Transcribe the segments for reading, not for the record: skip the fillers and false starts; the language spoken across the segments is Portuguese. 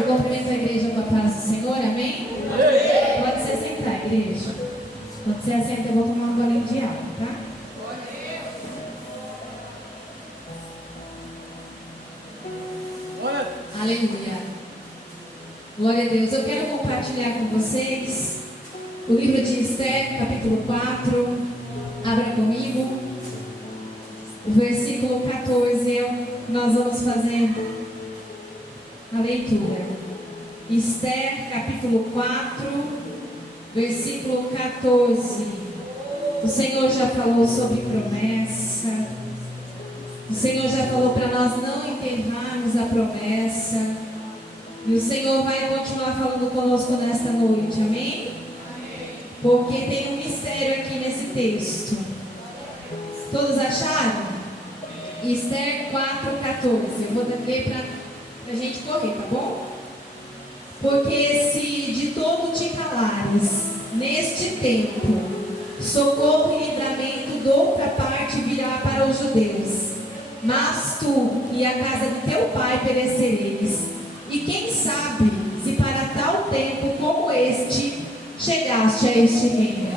Eu cumprimento a igreja com a paz do Senhor, amém? Amém. Pode se sentar, igreja. Quando você assenta, eu vou tomar um golinho de água, tá? Aleluia. Glória a Deus. Eu quero compartilhar com vocês o livro de Esther, capítulo 4. Abra comigo. O versículo 14, nós vamos fazer a leitura. Esther, capítulo 4, versículo 14. O Senhor já falou sobre promessa. O Senhor já falou para nós não enterrarmos a promessa. E o Senhor vai continuar falando conosco nesta noite, amém? Porque tem um mistério aqui nesse texto. Todos acharam? Esther 4,14. Eu vou ler para a gente correr, tá bom? Porque se de todo te calares neste tempo, socorro e livramento de outra parte virá para os judeus, mas tu e a casa de teu pai perecereis. E quem sabe se para tal tempo como este chegaste a este reino.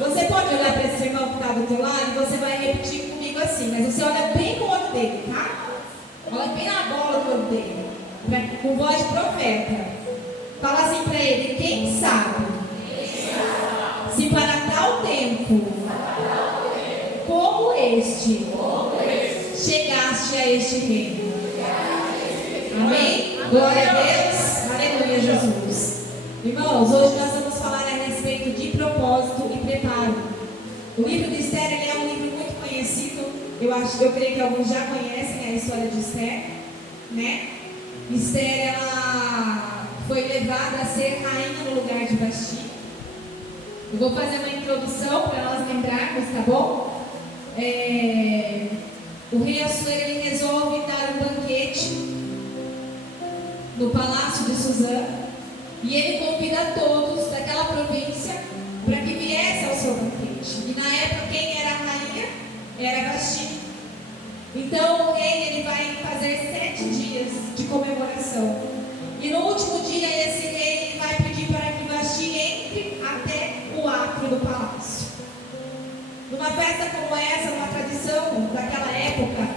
Você pode olhar para esse irmão que está do teu lado e você vai repetir comigo assim, mas você olha bem no olho dele, tá? Olha bem na bola do olho dele, com voz de profeta. Fala assim para ele: quem sabe se para tal tempo como este chegaste a este reino. Amém? Glória a Deus. Aleluia, Jesus. Irmãos, hoje nós vamos falar a respeito de propósito e preparo. O livro de Esther ele é um livro muito conhecido. Eu creio que alguns já conhecem a história de Esther, né? Esther, ela foi levada a ser rainha no lugar de Vasti. Eu vou fazer uma introdução para nós lembrarmos, tá bom? O rei Assuero ele resolve dar um banquete no palácio de Suzã. E ele convida todos daquela província para que viesse ao seu banquete. E na época quem era a rainha era Vasti. Então o rei ele vai fazer 7 dias de comemoração. E no último dia esse rei ele vai pedir para que Vasti entre até o átrio do palácio. Numa festa como essa, uma tradição daquela época,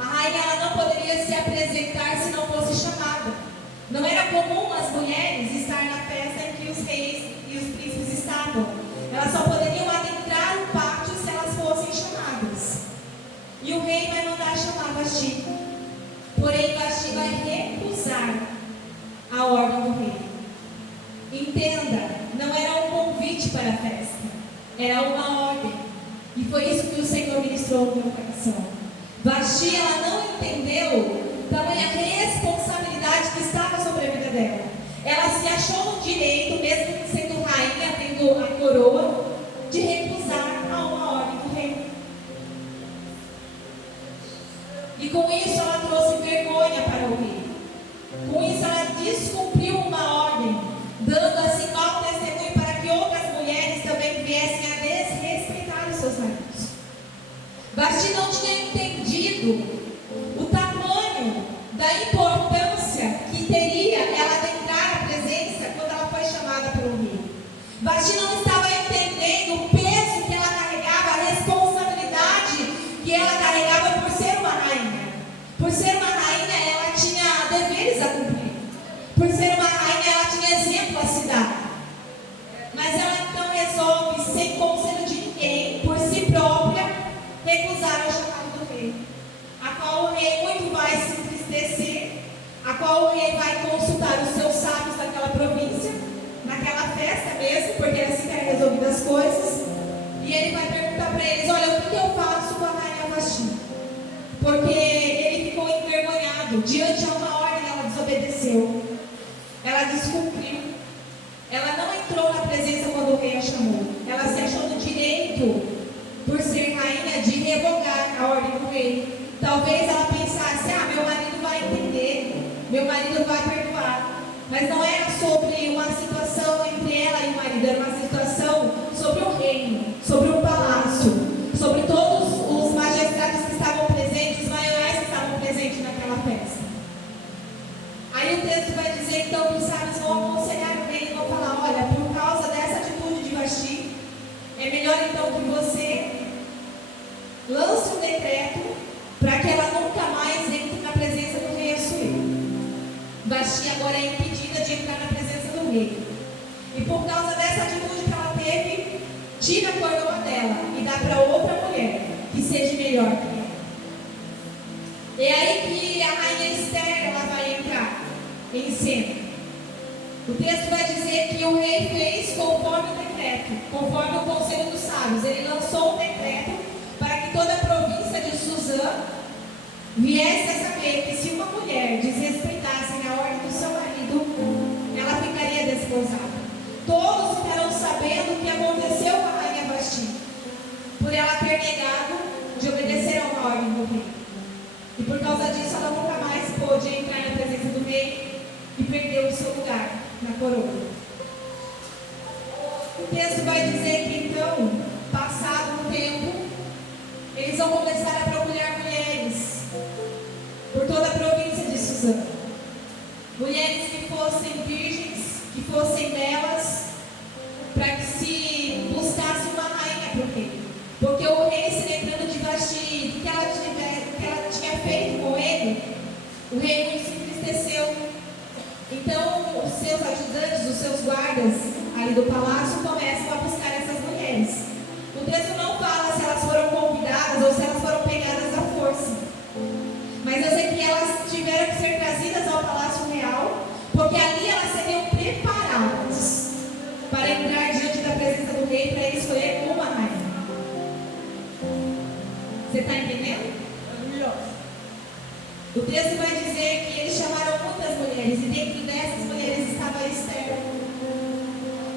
a rainha ela não poderia se apresentar se não fosse chamada. Não era comum as mulheres estar na festa em que os reis e os príncipes estavam. Elas só poderiam adentrar o pátio se elas fossem chamadas. E o rei vai mandar chamar Vasti. Porém, Vasti vai recusar a ordem do rei. Entenda, não era um convite para a festa, era uma ordem. E foi isso que o Senhor ministrou no meu coração. Vasti, ela não entendeu tamanha responsabilidade que estava sobre a vida dela. Ela se achou no direito, mesmo sendo rainha, tendo a coroa, de recusar a uma ordem do rei. E com isso ela trouxe vergonha para o rei. Com isso ela descumpriu uma ordem, dando assim mau testemunho para que outras mulheres também viessem a desrespeitar os seus maridos. Vasti não tinha entendido da importância que teria ela adentrar a presença quando ela foi chamada pelo rei. Vasti não estava entendendo o peso que ela carregava, a responsabilidade que ela carregava por ser uma rainha. Por ser uma rainha, ela tinha deveres a cumprir. Por ser uma rainha, ela tinha exemplo a se dar. Mas ela então resolve, sem conselho de ninguém, por si própria, recusar o chamado do rei. A qual o rei muito vai se entristecer, a qual o rei vai consultar os seus sábios daquela província, naquela festa mesmo, porque era assim que eram resolvidas as coisas, e ele vai perguntar para eles: olha, o que eu faço com a rainha Vasti? Porque ele ficou envergonhado, diante de uma ordem ela desobedeceu, ela descumpriu, ela não entrou na presença quando o rei a chamou, ela se achou no direito, por ser rainha, de revogar a ordem do rei. Talvez ela pensasse: meu marido vai entender, meu marido vai perdoar. Mas não era sobre uma situação entre ela e o marido, era uma situação sobre o reino, sobre o palácio, sobre todos os magistrados que estavam presentes, os maiorais que estavam presentes naquela festa. Aí o texto vai dizer dizer então que os sábios vão aconselhar o rei e vão falar: olha, por causa dessa atitude de Vasti, é melhor então que você lance um decreto para que ela nunca mais entre na presença do rei Assuero. Vasti agora é impedida de entrar na presença do rei. E por causa dessa atitude que ela teve, tira a coroa dela e dá para outra mulher que seja melhor que ela. É aí que a rainha Esther ela vai entrar em cena. O texto vai dizer que o rei fez conforme o decreto, conforme o conselho dos sábios. Ele lançou um decreto para que toda a província de Suzã viesse a saber que se uma mulher desrespeitasse a ordem do seu marido, ela ficaria desposada. Todos ficarão sabendo o que aconteceu com a rainha Vasti, por ela ter negado de obedecer a uma ordem do rei. E por causa disso ela nunca mais pôde entrar na presença do rei e perdeu o seu lugar na coroa. O texto vai dizer que então, passado um tempo, eles vão começar a procurar mulheres por toda a província de Suzã. Mulheres que fossem virgens, que fossem belas, para que se buscasse uma rainha para o rei. Porque o rei, se lembrando de Vasti, do que ela tinha feito com ele, o rei muito se entristeceu. Então, os seus ajudantes, os seus guardas ali do palácio começam a buscar essas mulheres. O texto não fala se elas foram convidadas ou se elas foram pegadas à força. Mas eu sei que elas tiveram que ser trazidas ao palácio real, porque ali elas seriam preparadas para entrar diante da presença do rei para ele escolher uma rainha. Você está entendendo? O texto vai dizer que eles chamaram muitas mulheres, e dentro dessas mulheres estava Esther,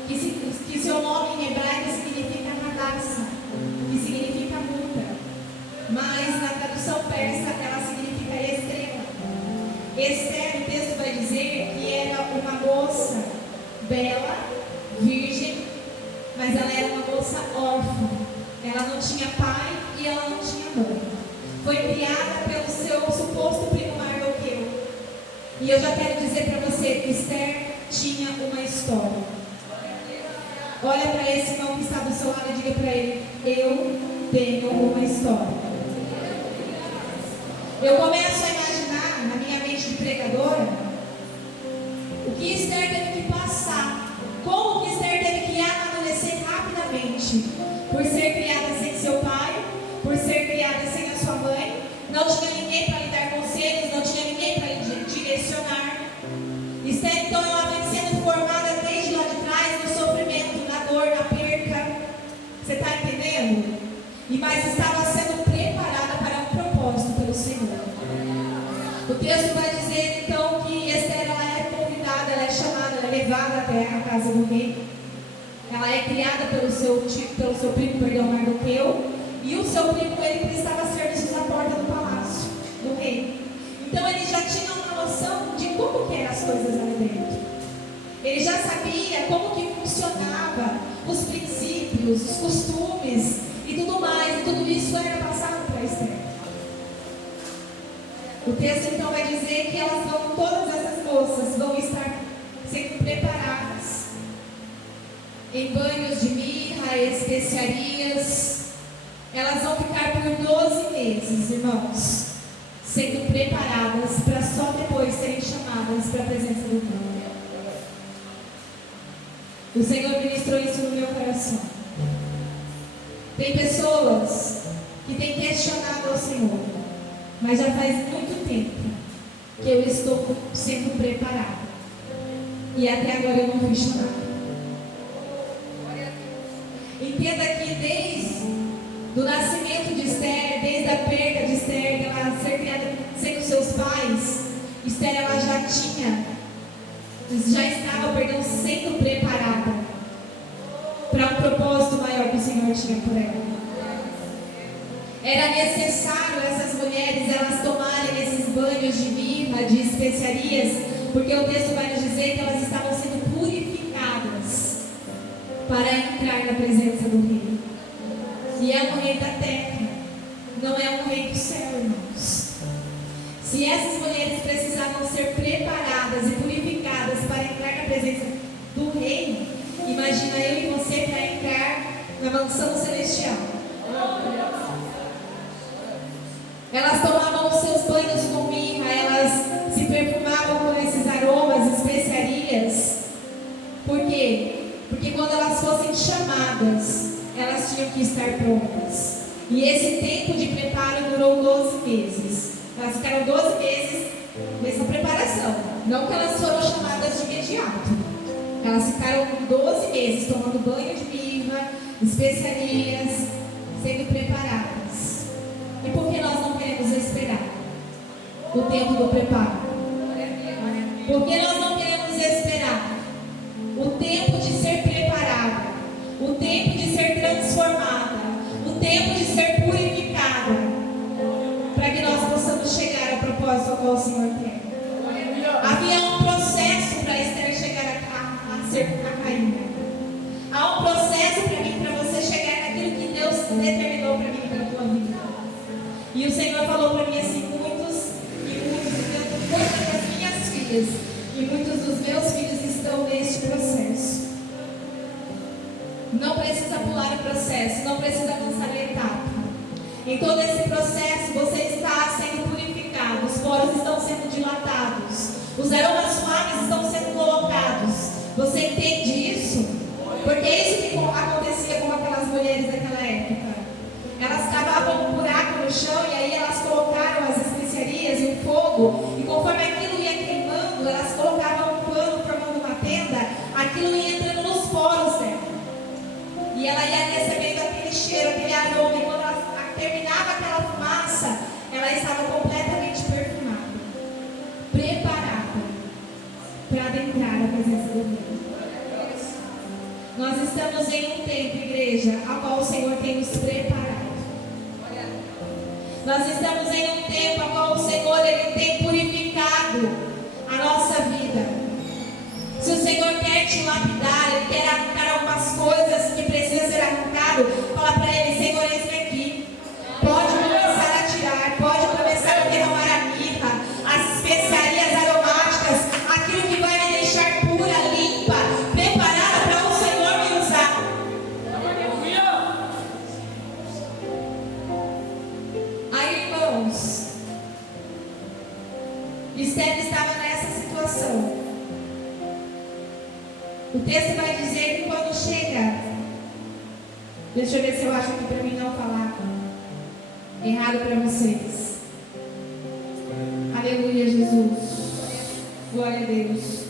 que seu nome em hebraico significa Hadassah, que significa muda, mas na tradução persa ela significa estrela. Esther, o texto vai dizer que era uma moça bela, virgem, mas ela era uma moça órfã. Ela não tinha pai e ela não tinha mãe. Foi criada pelo seu suposto primo Mardoqueu. E eu já quero dizer para você que Esther tinha uma história. Olha para esse irmão que está do seu lado e diga para ele: eu tenho uma história. Eu começo a imaginar na minha mente de pregadora o que Esther teve que passar, como que Esther teve que amadurecer rapidamente, por ser criada sem seu pai, por ser criada sem a sua mãe, não tinha ninguém para lhe dar conselhos, não tinha ninguém para lhe direcionar. Esther, então, ela vem sendo formada desde lá de trás, no sofrimento, na dor, na perca. Você está entendendo? Mas estava sendo preparada para um propósito pelo Senhor. O texto vai dizer, então, que Esther, ela é convidada, ela é chamada, ela é levada até a casa do rei. Ela é criada pelo seu primo, Mardoqueu. E o seu primo, ele prestava serviços à porta do palácio do rei. Então ele já tinha uma noção de como que eram as coisas ali dentro. Ele já sabia como que funcionava os princípios, os costumes e tudo mais. E tudo isso era passado para Esther. O texto então vai dizer que todas essas moças vão estar sendo preparadas em banhos de mirra, especiarias. Elas vão ficar por 12 meses, irmãos, sendo preparadas para só depois serem chamadas para a presença do Rei. O Senhor ministrou isso no meu coração. Tem pessoas que têm questionado ao Senhor, mas já faz muito tempo que eu estou sendo preparada e até agora eu não fui chamada. Entenda que desde do nascimento de Esther, desde a perda de Esther, dela ser criada sem os seus pais, Esther ela já estava sendo preparada para um propósito maior que o Senhor tinha por ela. Era necessário essas mulheres elas tomarem esses banhos de mirra, de especiarias, porque o texto vai nos dizer que elas estavam sendo purificadas para entrar na presença do Rei. E é um rei da terra, não é um rei do céu, irmãos. Se essas mulheres precisavam ser preparadas e purificadas para entrar na presença do Rei, imagina eu e você para entrar na mansão celestial. Elas tomavam os seus banhos com mirra, elas se perfumavam com esses aromas, especiarias. Por quê? Porque quando elas fossem chamadas, elas tinham que estar prontas. E esse tempo de preparo durou 12 meses. Elas ficaram 12 meses nessa preparação. Não que elas foram chamadas de imediato. Elas ficaram 12 meses tomando banho de mirra, especiarias, sendo preparadas. E por que nós não queremos esperar o tempo do preparo? Por que nós não queremos esperar o tempo de ser preparada, o tempo de ser transformada, o tempo de ser purificada, para que nós possamos chegar ao propósito ao qual o Senhor tem? Havia um processo para Esther chegar a ser a rainha. Há um processo para mim, para você chegar naquilo que Deus determinou para mim e para a tua vida. E o Senhor falou para mim assim, muitas das minhas filhas e muitos dos meus filhos estão neste processo. Não precisa pular o processo, não precisa avançar a etapa. Em todo esse processo você está sendo purificado, os poros estão sendo dilatados, os aromas suaves estão sendo colocados. Você entende isso? Porque é isso que acontecia com aquelas mulheres daquela época. Elas cavavam um buraco no chão e aí elas colocaram as especiarias e o fogo, e conforme aquilo ia queimando, elas colocavam um pano formando uma tenda, aquilo ia entrando nos poros dela. E ela ia recebendo aquele cheiro, aquele aroma, e quando ela terminava aquela fumaça, ela estava completamente perfumada, preparada para adentrar a presença do Rei. Nós estamos em um tempo, igreja, a qual o Senhor tem nos preparado. Nós estamos em um tempo a qual o Senhor ele tem purificado a nossa vida. Se o Senhor quer te lapidar, Ele quer arrancar algumas coisas que precisam ser arrancadas, fala para Ele, Senhor, eis-me aqui. Pode começar a tirar, pode começar a derramar a mirra, as especiarias aromáticas, aquilo que vai me deixar pura, limpa, preparada para o Senhor me usar. Aí, irmãos, Esther estava nessa situação. O texto vai dizer que quando chega, deixa eu ver se eu acho aqui para mim não falar errado para vocês. Aleluia, Jesus. Glória a Deus.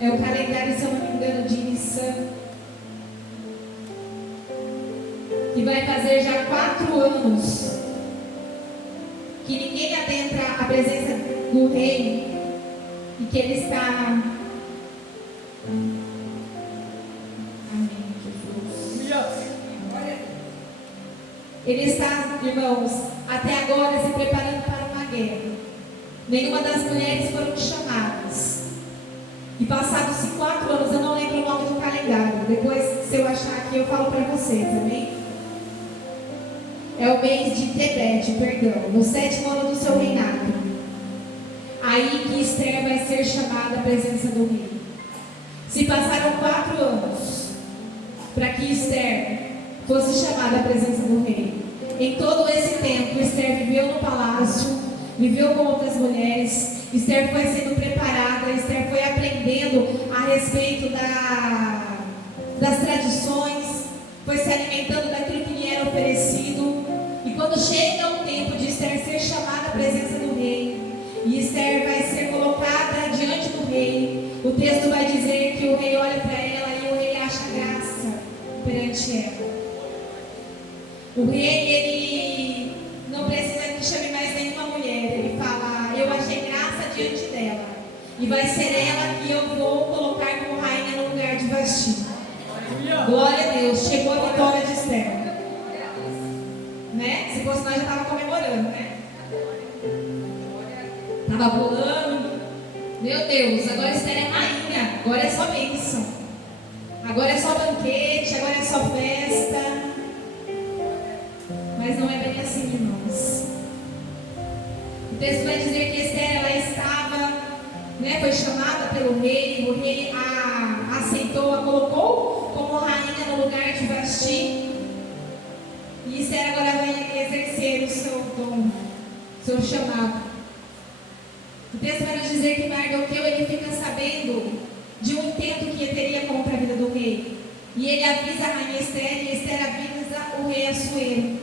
É o calendário, se eu não me engano, de Nissan, que vai fazer já 4 anos que ninguém adentra a presença do Rei. E que Ele está. Amém, Jesus. Ele está, irmãos, até agora se preparando para uma guerra. Nenhuma das mulheres foram chamadas. E passados 4 anos, eu não lembro o nome do calendário. Depois, se eu achar aqui, eu falo para vocês, amém? É o mês de Tebete, perdão, no 7º ano do seu reinado. Aí que Esther vai ser chamada à presença do Rei. Se passaram 4 anos para que Esther fosse chamada à presença do Rei. Em todo esse tempo, Esther viveu no palácio, viveu com outras mulheres. Esther foi sendo preparada, Esther foi aprendendo a respeito das tradições, foi se alimentando daquilo que lhe era oferecido. E quando chega o tempo de Esther ser chamada à presença do Rei, e Esther vai ser colocada diante do Rei, o texto vai dizer que o Rei olha para ela e o Rei acha graça perante ela. O Rei, ele não precisa que chame mais nenhuma mulher, ele fala, eu achei graça diante dela, e vai ser ela que eu vou colocar como rainha no lugar de Vasti. Glória a Deus, chegou a vitória de Esther. Né? Se fosse nós já estava comemorando, né? Estava pulando. Meu Deus, agora Esther é rainha. Agora é só bênção. Agora é só banquete, agora é só festa. Mas não é bem assim, irmãos. texto vai dizer que Esther, ela estava, foi chamada pelo rei, o rei a aceitou, a colocou como rainha no lugar de Vasti. E Esther agora vai exercer o seu dom, seu chamado. O texto vai nos dizer que Mardoqueu, ele fica sabendo de um intento que teria contra a vida do rei. E ele avisa a rainha Esther, e Esther avisa o rei Assuero.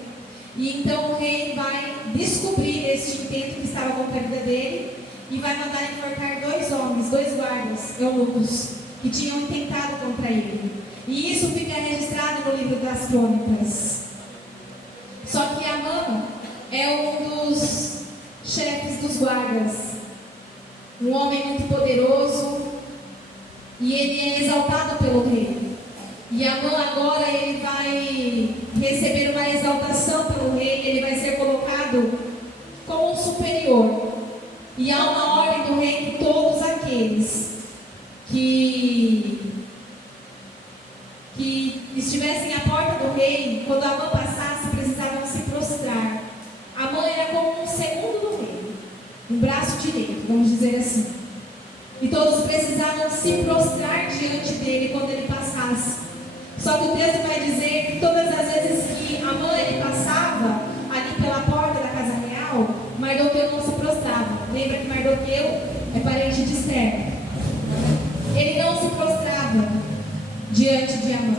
E então o rei vai descobrir este intento que estava contra a vida dele e vai mandar enforcar 2 homens, 2 guardas eunucos, que tinham intentado contra ele. E isso fica registrado no livro das Crônicas. Só que Amã é um dos chefes dos guardas, um homem muito poderoso, e ele é exaltado pelo rei. E Amã agora ele vai receber uma exaltação pelo rei, ele vai ser colocado como um superior. E há uma ordem do rei que todos aqueles que estivessem à porta do rei, quando Amã passasse, precisavam se prostrar. Amã era como um segundo do rei, um braço direito, vamos dizer assim. E todos precisavam se prostrar diante dele quando ele passasse. Só que o texto vai dizer que todas as vezes que Amã ele passava ali pela porta da casa real, Mardoqueu não se prostrava. Lembra que Mardoqueu é parente de Esther. Ele não se prostrava diante de Amã.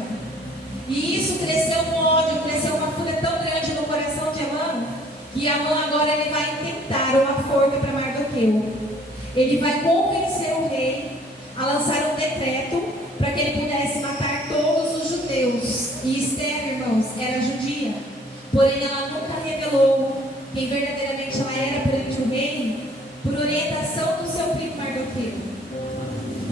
E isso cresceu um ódio, cresceu uma fúria tão grande no coração de Amã, que Amã agora ele vai tentar uma forca para Mardoqueu. Ele vai convencer o rei a lançar um decreto para que ele pudesse matar todos os judeus. E Esther, irmãos, era judia, porém ela nunca revelou quem verdadeiramente ela era perante o rei, por orientação do seu primo Mardoqueu.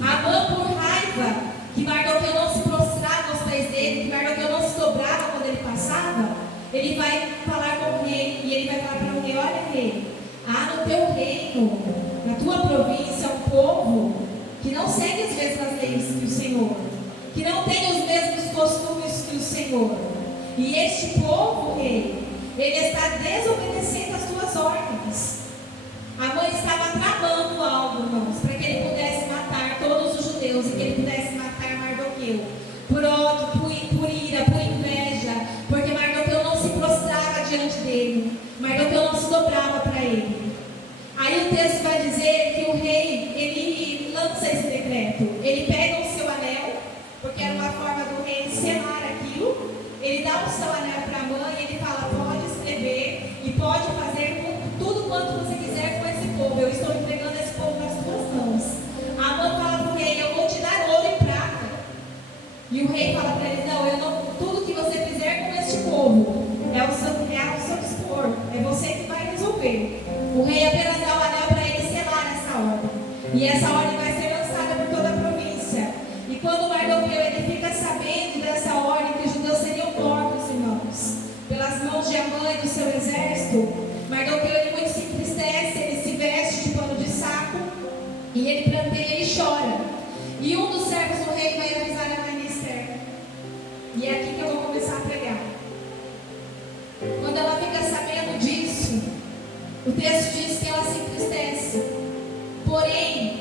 Amã, por raiva que Mardoqueu não se prostrava aos pés dele, que Mardoqueu não se dobrava quando ele passava, ele vai falar com o rei, e ele vai falar para o rei: olha, rei, há no teu reino, na tua província, um povo que não segue as mesmas leis que o Senhor, que não tem os mesmos costumes que o Senhor. E este povo, rei, ele está desobedecendo as tuas ordens. Amã estava tramando algo, irmãos, para que ele pudesse matar todos os judeus e que ele pudesse matar Mardoqueu. Por ódio, por ira, por inveja, porque Mardoqueu não se prostrava diante dele, Mardoqueu não se dobrava para ele. Aí o texto vai dizer que o rei, ele lança esse decreto. Ele pega o seu anel, porque era uma forma do rei selar aquilo. Ele dá o seu anel para Amã e ele fala: pode escrever e pode fazer tudo quanto você quiser com esse povo. Eu estou entregando esse povo nas tuas mãos. Amã fala para o rei: eu vou te dar ouro e prata. E o rei fala para ele: não, tudo que você fizer com este povo é o seu dispor, é você que vai resolver. O rei apenas dá o anel para ele selar essa ordem. E essa ordem vai ser lançada por toda a província. E quando Mardoqueu ele fica sabendo dessa ordem, que os judeus seriam mortos, irmãos, pelas mãos de Amã e do seu exército, Mardoqueu ele muito se entristece, ele se veste de pano de saco, e ele pranteia e chora. E um dos servos do rei vai avisar a rainha Esther. E é aqui que eu vou começar a pregar. Quando ela fica sabendo disso, o texto diz que ela se entristece. Porém,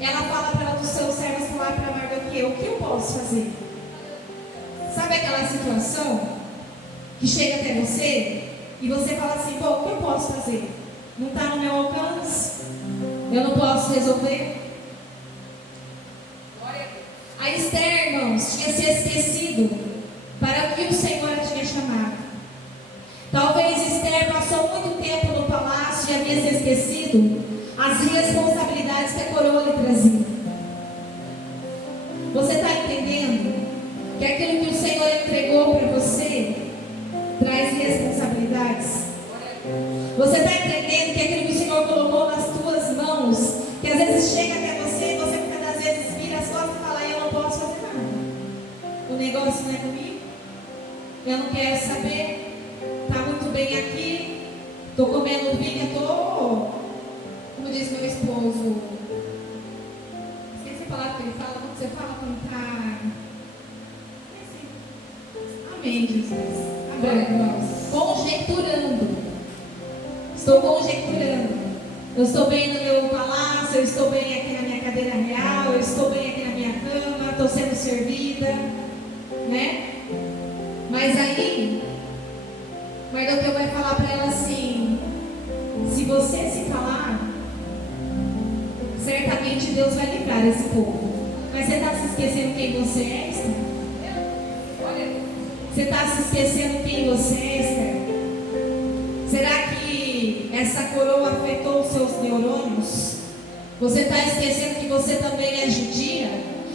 ela fala para um dos seus servos falar para Mardoqueu: o que eu posso fazer? Sabe aquela situação que chega até você e você fala assim: bom, o que eu posso fazer? Não está no meu alcance? Eu não posso resolver? A Esther, irmãos, tinha se esquecido para o que o Senhor a tinha chamado. Talvez Esther passou muito tempo no palácio e havia se esquecido as responsabilidades que a coroa lhe trazia. Você está entendendo que aquilo que o Senhor entregou para você traz responsabilidades? Você está entendendo que aquilo que o Senhor colocou nas tuas mãos, que às vezes chega até você e você muitas vezes vira as costas e fala: eu não posso fazer nada, o negócio não é comigo, eu não quero saber. Está muito bem aqui, estou comendo vinho, estou, como diz meu esposo, esqueci a palavra que ele fala, como você fala quando está, amém, Jesus, agora, irmãos, conjecturando, estou conjecturando, Eu estou bem no meu palácio, eu estou bem aqui na minha cadeira real, eu estou bem aqui na minha cama, estou sendo servida, né? Mas aí, Mardoqueu vai falar para ela assim: se você se calar, certamente Deus vai livrar esse povo. Mas você está se esquecendo quem você é, Esther? Você está se esquecendo quem você é, Esther? Será que essa coroa afetou os seus neurônios? Você está esquecendo que você também é judia?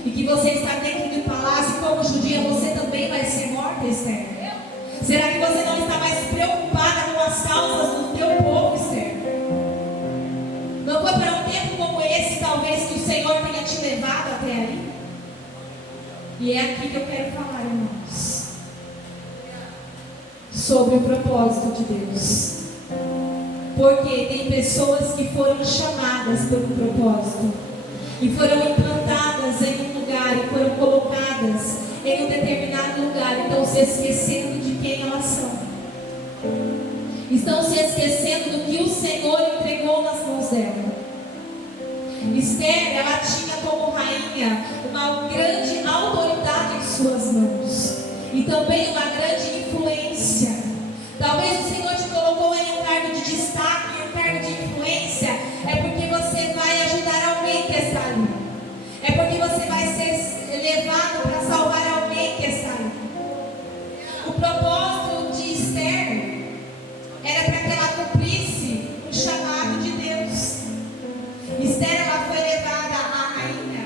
E que você está dentro do palácio, e como judia você também vai ser morta, Esther? Será que você não está mais preocupada com as causas do teu povo, Esther? Não foi para um tempo como esse, talvez, que o Senhor tenha te levado até aí? E é aqui que eu quero falar, irmãos, sobre o propósito de Deus. Porque tem pessoas que foram chamadas por um propósito e foram implantadas em um lugar e foram colocadas em um determinado lugar e estão se esquecendo de quem elas são. Estão se esquecendo do que o Senhor entregou nas mãos dela. Esther, ela tinha como rainha uma grande autoridade em suas mãos e também uma grande influência. Talvez o Senhor te colocou em um cargo de destaque, em um cargo de influência, é porque você vai ajudar alguém que está ali. É porque você vai ser levado para salvar alguém que está ali. O propósito de Esther era para que ela cumprisse um chamado de Deus. Esther, ela foi levada à rainha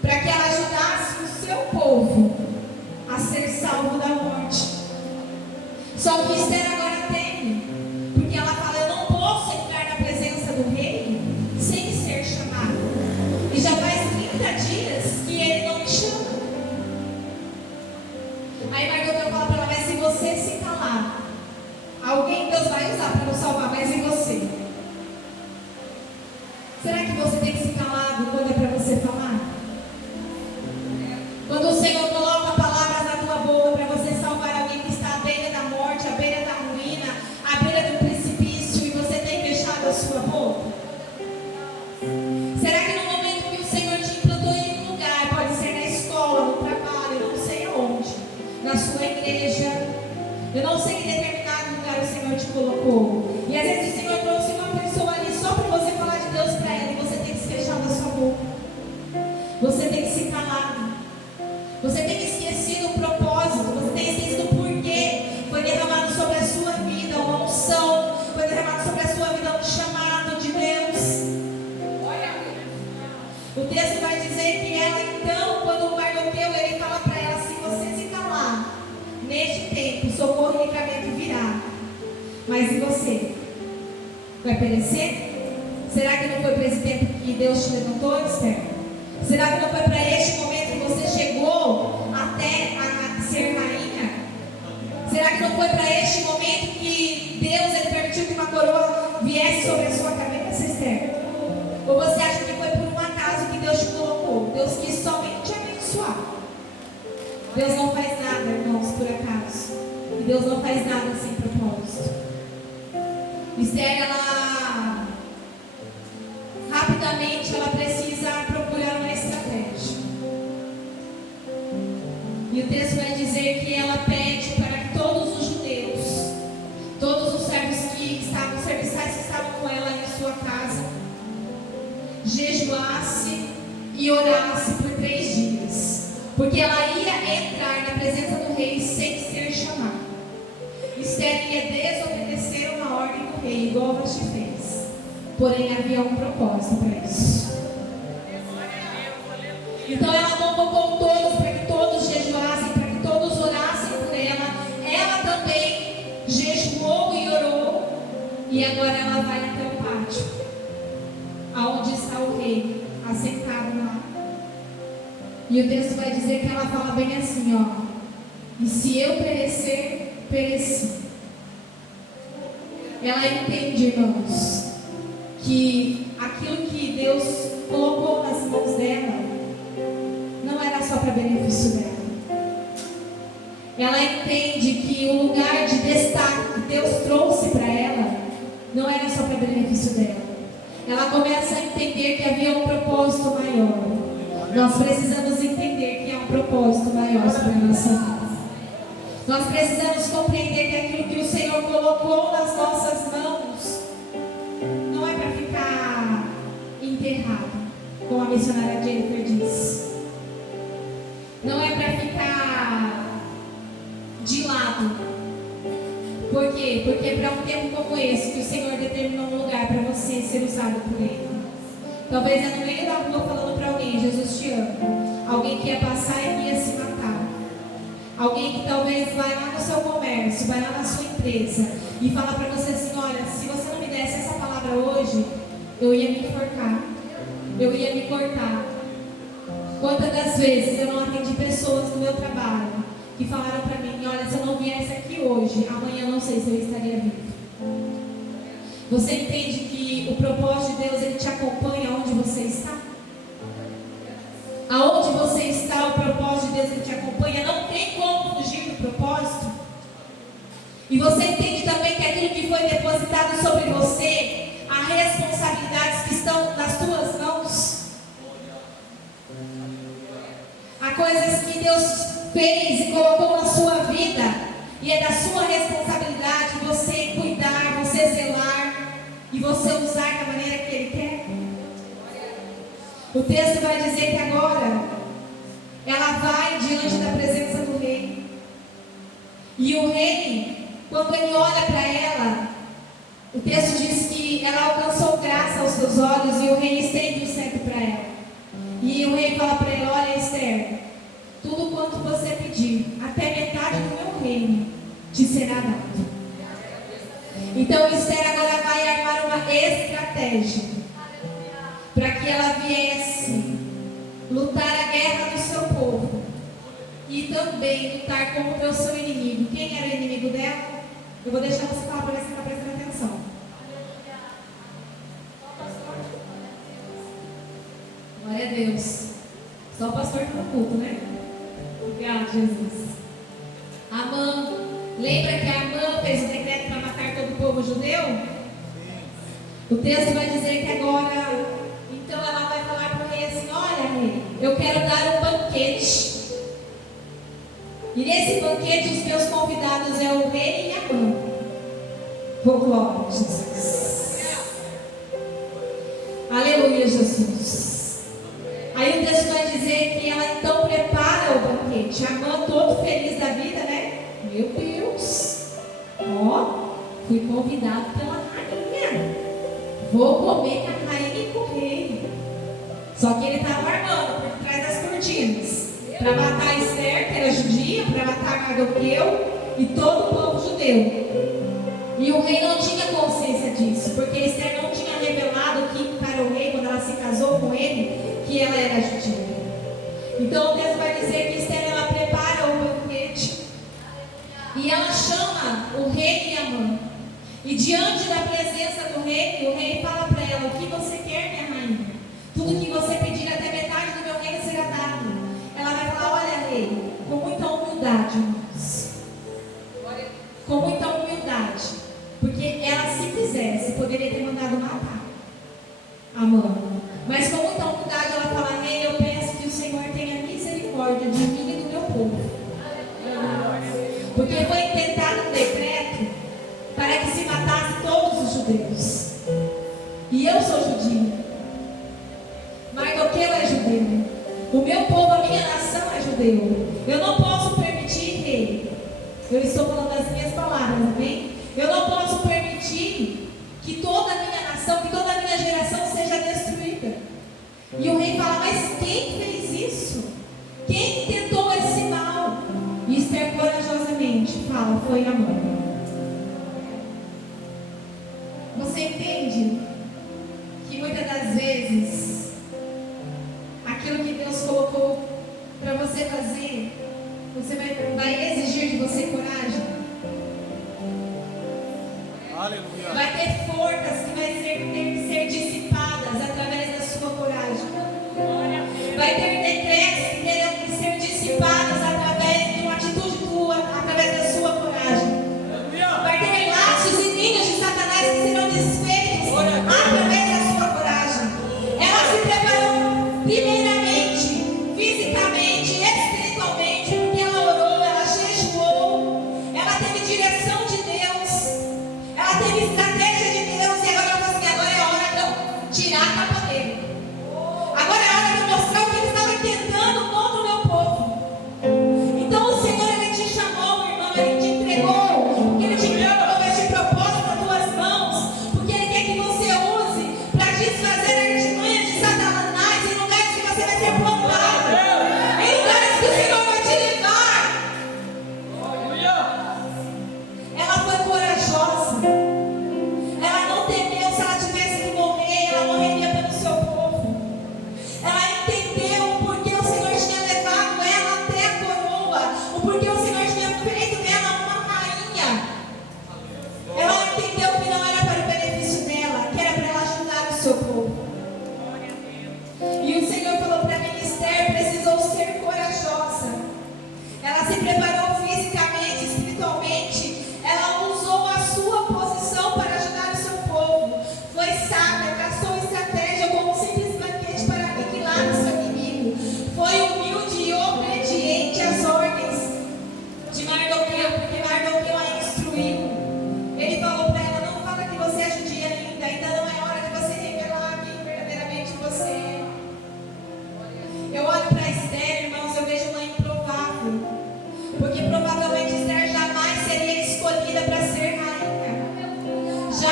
para que ela ajudasse o seu povo a ser salvo da morte. Só que Esther agora teme, porque ela fala: eu não posso entrar na presença do rei sem ser chamada. E já faz 30 dias que ele não me chama. Aí Mardoqueu fala para ela: mas se você se calar, alguém Deus vai usar para nos salvar, mas e você? Será que você tem que se calado quando é para você falar? Quando o Senhor coloca palavras na tua boca para você salvar alguém que está à beira da morte, à beira da ruína, à beira do precipício, e você tem fechado a sua boca? Será que no momento que o Senhor te implantou em um lugar, pode ser na escola, no trabalho, eu não sei aonde, na sua igreja, eu não sei em que determinado lugar o Senhor te colocou, e às vezes o Senhor trouxe uma pessoa ali só para você falar de Deus para ela, e você tem que se fechar da sua boca, você tem que se calar, você tem esquecido o propósito, você tem esquecido o porquê foi derramado sobre a sua vida uma unção, foi derramado sobre a sua vida um chamado de Deus. O texto vai dizer que ela então, quando o Mardoqueu, ele fala para ela: se você se calar, neste tempo, socorro e livramento virá. Mas e você? Vai perecer? Será que não foi para esse tempo que Deus te levantou, Esther? Será que não foi para este momento que você chegou até a ser rainha? Será que não foi para este momento que Deus ele permitiu que uma coroa viesse sobre a sua cabeça, Esther? Ou você acha que foi por um acaso que Deus te colocou? Deus quis somente te abençoar. Deus não faz nada, irmãos, por acaso. E Deus não faz nada sem propósito. Esther, ela rapidamente ela precisa procurar uma estratégia. E o texto vai dizer que ela pede para que todos os judeus, todos os servos que estavam, os serviçais que estavam com ela em sua casa, jejuasse e orasse por 3 dias, porque ela ia entrar na presença do rei sem ser chamada. Esther ia desobedecer uma ordem do rei, igual Vasti fez. Porém, havia um propósito para isso. Então, ela convocou todos para que todos jejuassem, para que todos orassem por ela. Ela também jejuou e orou. E agora ela vai até o pátio, aonde está o rei, assentado lá. E o texto vai dizer que ela fala bem assim, ó: e se eu perecer, pereci. Ela entende, irmãos, que aquilo que Deus colocou nas mãos dela não era só para benefício dela. Ela entende que o lugar de destaque que Deus trouxe para ela não era só para benefício dela. ela começa a entender que havia um propósito maior. Nós precisamos entender que há um propósito maior sobre a nossa vida. Nós precisamos compreender que aquilo que o Senhor colocou nas nossas mãos não é para ficar enterrado, como a missionária Jennifer disse. Não é para ficar de lado. Por quê? Porque é para um tempo como esse que o Senhor determinou um lugar para você ser usado por Ele. Talvez é no meio da rua falando para alguém: Jesus te ama. Alguém que ia passar e ia se matar. Alguém que talvez vai lá no seu comércio, vai lá na sua empresa e fala para você assim: olha, se você não me desse essa palavra hoje, eu ia me enforcar, eu ia me cortar. Quantas das vezes eu não atendi pessoas no meu trabalho que falaram para mim: olha, se eu não viesse aqui hoje, amanhã não sei se eu estaria vivo. Você entende que o propósito de Deus, ele te acompanha aonde você está? Aonde você está, o propósito de Deus, ele te acompanha. Não tem como fugir do propósito. E você entende também que aquilo que foi depositado sobre você, há responsabilidades que estão nas tuas mãos. Há coisas que Deus fez e colocou na sua vida, e é da sua responsabilidade você cuidar, você zelar e você usar da maneira que Ele quer. O texto vai dizer que agora ela vai diante da presença do rei. E o rei, quando ele olha para ela, o texto diz que ela alcançou graça aos seus olhos e o rei estende o cetro para ela. E o rei fala para ela: olha, Esther, tudo quanto você pedir, até metade do meu reino, te será dado. Então Esther agora vai armar uma estratégia para que ela viesse lutar a guerra do seu povo e também lutar contra o seu inimigo. Quem era o inimigo dela? Eu vou deixar você falar para ver se está prestando atenção. Glória a Deus. Só o pastor está no culto, né? Obrigado, Jesus. Amã. Lembra que Amã fez o decreto para matar todo o povo judeu? O texto vai dizer que agora, então ela vai falar para o rei assim: olha, rei, eu quero dar um banquete. E nesse banquete os meus convidados é o rei e Amã. Oh, glória a Jesus. Aleluia, Jesus. Aí o texto vai dizer que ela então prepara o banquete. Amã todo feliz da vida, né? Meu Deus. Ó, fui convidado pela rainha. Vou comer com a rainha e com o rei. Só que ele estava armando por trás das cortinas para matar a Esther, que era judia, para matar Mardoqueu e todo o povo judeu. E o rei não tinha consciência disso, porque Esther não tinha revelado para o rei, quando ela se casou com ele, que ela era judia. Então o texto vai dizer que Esther, ela prepara o banquete e ela chama o rei e Amã. E diante da presença do rei, o rei fala para ela: o que você quer, minha rainha? Tudo que você pedir, até metade do meu reino será dado. Ela vai falar: olha, rei, com muita humildade, irmãos. Com muita humildade. Porque ela, se quisesse, poderia ter mandado matar Amã. Mas com muita humildade ela fala: rei, eu peço que o Senhor tenha misericórdia de mim e do meu povo. Porque foi intentado um decreto para que se matasse todos os judeus. E eu sou judia. Mardoqueu é judeu. O meu povo, a minha nação é judeu. Eu não posso permitir, rei. Eu estou falando as minhas palavras, amém? Eu não posso permitir que toda a minha nação, que toda a minha geração seja destruída. E o rei fala: mas quem fez isso? Quem tentou esse mal? E Esther corajosamente fala: foi Amã. Você entende que muitas das vezes aquilo que Deus colocou para você fazer, você vai exigir de você coragem? Aleluia. Vai ter forças que vai ter que ser dissipadas através da sua coragem. Vai ter decretos que terão que ser dissipados através de uma atitude tua, através da sua coragem. Vai ter laços e ninhos de Satanás que serão desfeitos através da sua coragem.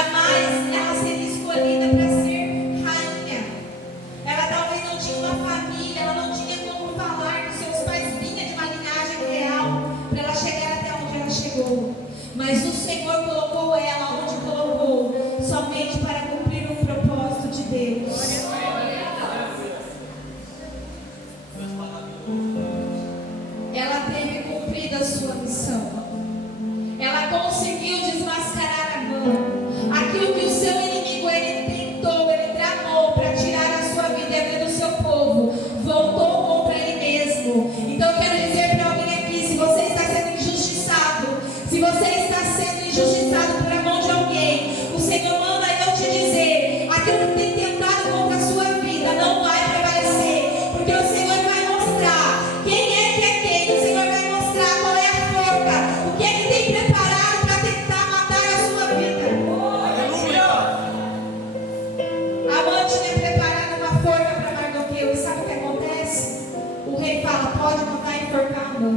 jamais ela seria escolhida para ser rainha. Ela talvez não tinha uma família, ela não tinha como falar que seus pais vinham de uma linhagem real para ela chegar até onde ela chegou. Mas o Senhor colocou ela onde colocou, somente para cumprir um propósito de Deus. Ela teve cumprido a sua missão. Ela conseguiu desmascarar a mão. Aquilo que o seu inimigo ele tentou, ele tramou para tirar a sua vida e a vida do seu povo, voltou contra ele mesmo. Então eu quero dizer para alguém aqui, se você está sendo injustiçado, se você está sendo injustiçado por mão de alguém, o Senhor manda eu te dizer, aquilo que tem tentado contra a sua vida não vai prevalecer, porque o Senhor vai mostrar quem é quem, o Senhor vai mostrar qual é a forca, o que é que tem preparado para tentar matar a sua vida. Aleluia! Amã tinha preparado uma forca para Mardoqueu, e sabe o que acontece? O rei fala, pode mandar enforcar Amã.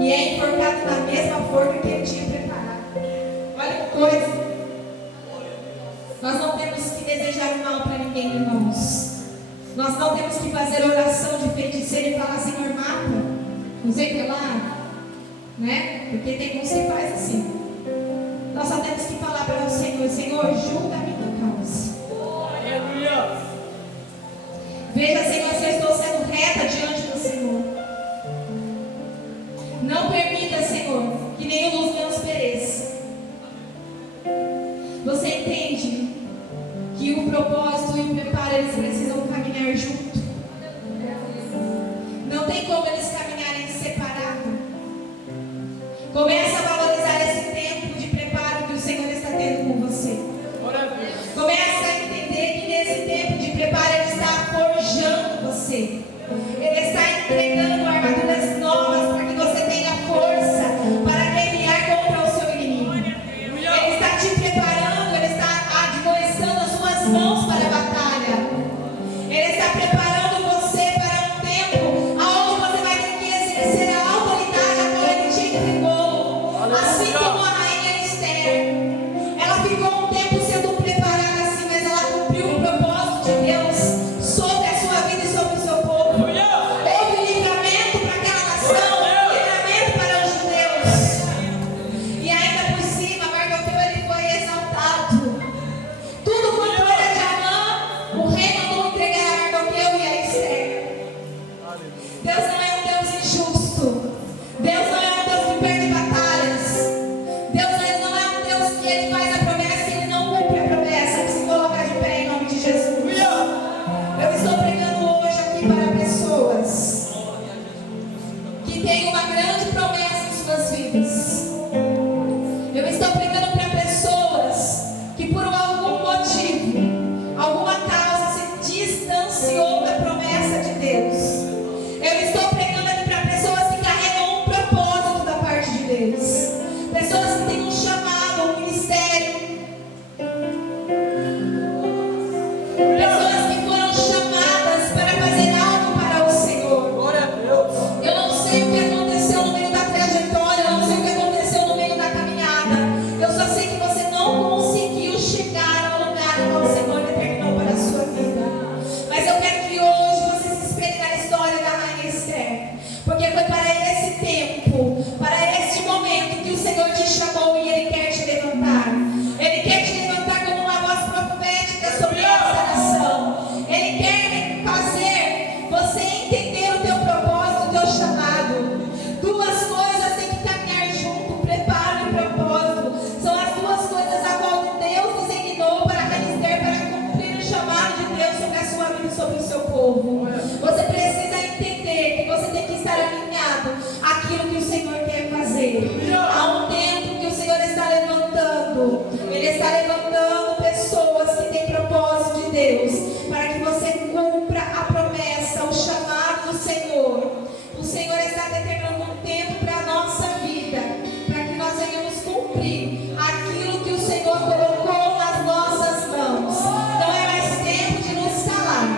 E é enforcado na mesma forca que ele tinha preparado. Olha que coisa. Nós não temos que desejar o mal para ninguém, irmãos. Nós não temos que fazer oração de feiticeiro e falar, Senhor, mata. Não sei o que lá. Né? Porque tem uns que faz assim. Nós só temos que falar para o Senhor, Senhor, julga a minha causa. Veja, Senhor, se eu estou sendo reta diante do Senhor. Não permita, Senhor, que nenhum dos meus pereça. Você entende que o propósito e o preparo, eles precisam caminhar junto? Não tem como eles caminharem separado. Começa a valorizar esse tempo de preparo que o Senhor está tendo com você. Começa a entender que nesse tempo de preparo Ele está forjando você. Ele está entregando armaduras novas para que você tenha força para guerrear contra o seu inimigo. Ele está te preparando, Ele está admoestando as suas mãos para a batalha. Ele está preparando você para um tempo onde você vai ter que exercer a autoridade a qual Ele te entregou. Assim como a rainha Esther. Ela ficou um tempo sendo preparada assim, mas ela cumpriu o propósito de Deus sobre a sua vida e sobre o seu povo. Houve livramento para aquela nação, livramento para os judeus. E ainda por cima, Mardoqueu ele foi exaltado. Tudo quanto era de Amã, o rei mandou entregar a Mardoqueu e a Esther. Deus não é um Deus injusto. Deus não é um Deus que perde batalhas. Deus não é um Deus que ele faz a promessa e ele não cumpre a promessa. Se colocar de pé em nome de Jesus. Eu estou pregando hoje aqui para pessoas que têm uma grande promessa em suas vidas. Eu estou pregando para pessoas que por algum motivo, alguma causa se distanciou da promessa de Deus. Eu estou pregando aqui para pessoas que carregam um propósito da parte de Deus. Pessoas que têm um chamado, um ministério. Pessoas que foram chamadas para fazer algo para o Senhor. Eu não sei o que aconteceu no meio da trajetória, eu não sei o que aconteceu no meio da caminhada. Eu só sei que você não conseguiu chegar ao lugar que o Senhor determinou para a sua vida. Mas eu quero que hoje você se espelhe na história da rainha Esther. Porque foi para esse tempo, para este momento que o Senhor te chamou e Ele quer te levantar. Ele quer te levantar como uma voz profética sobre essa nação. Ele quer fazer você entender o teu propósito, o teu chamado. Duas coisas têm que caminhar junto, preparo e propósito. São as duas coisas a qual Deus designou para a rainha Esther para cumprir o chamado de Deus sobre a sua vida e sobre o seu povo. Você precisa entender que você tem que estar alinhado àquilo que o Senhor quer fazer. Há um tempo que o Senhor está levantando. Ele está levantando pessoas que têm propósito de Deus, para que você cumpra a promessa, o chamado do Senhor. O Senhor está determinando um tempo para a nossa vida, para que nós venhamos cumprir aquilo que o Senhor colocou nas nossas mãos. Não é mais tempo de nos calar.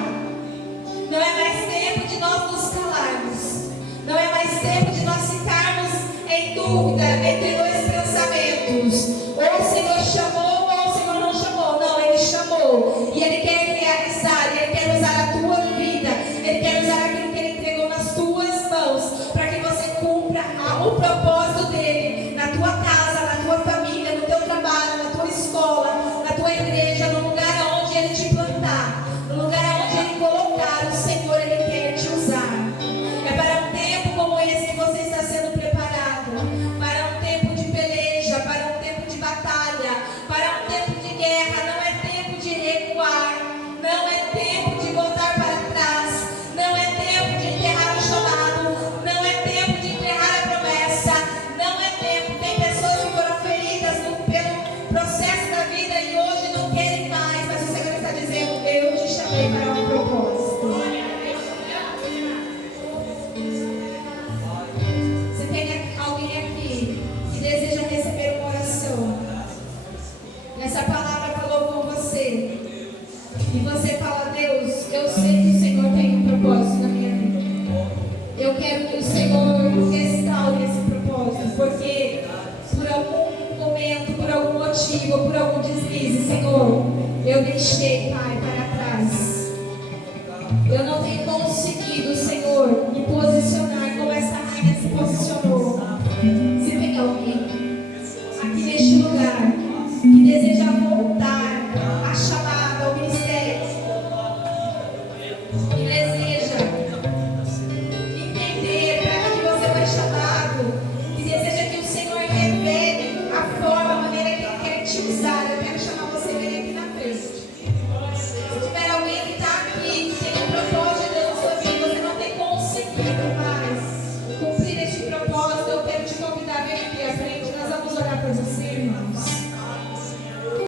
Não é mais tempo de nós nos calarmos. Não é mais tempo de nós ficarmos em dúvida entre dois pensamentos. Ou o Senhor chamou ou o Senhor não chamou. Não, Ele chamou. E Ele quer realizar, Ele quer usar a tua vida. Ele quer usar aquilo que Ele entregou nas tuas mãos, para que você cumpra o propósito dEle, na tua casa, na tua família, no teu trabalho, na tua escola, na tua igreja, no lugar onde Ele te plantar, no lugar onde Ele colocar, o Senhor, Ele quer te usar. É para um tempo como esse que você está sendo preparado, para um tempo de peleja, para um tempo de batalha, para um tempo de guerra. Não é tempo de recuar, não é tempo de voltar para trás, não é tempo de enterrar o chamado, não é tempo de enterrar a promessa, não é tempo. Tem pessoas que foram feridas pelo processo da vida e hoje não querem mais, mas o Senhor está dizendo: eu te chamei para um propósito. Você tem alguém aqui que deseja receber uma oração? Essa palavra falou com você e você fala: Deus, eu sei que o Senhor tem um propósito na minha vida. Eu quero que o Senhor restaure esse propósito, porque por algum momento, por algum motivo, por algum deslize, Senhor, eu deixei, Pai, para trás. Eu não tenho conseguido, Senhor, me posicionar como essa rainha se posicionou.